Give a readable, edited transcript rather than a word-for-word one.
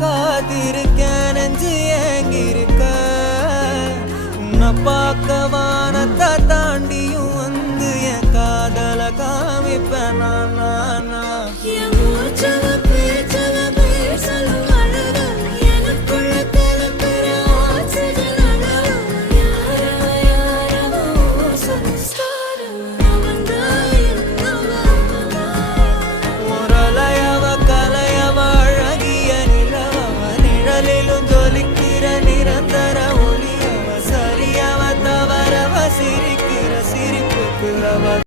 காத்திருக்கேன் நெஞ்சு ஏங்கிருக்க உன்னை பார்க்க வானத்தை தாண்டியும் வந்து என் காதல காமிப்பேன்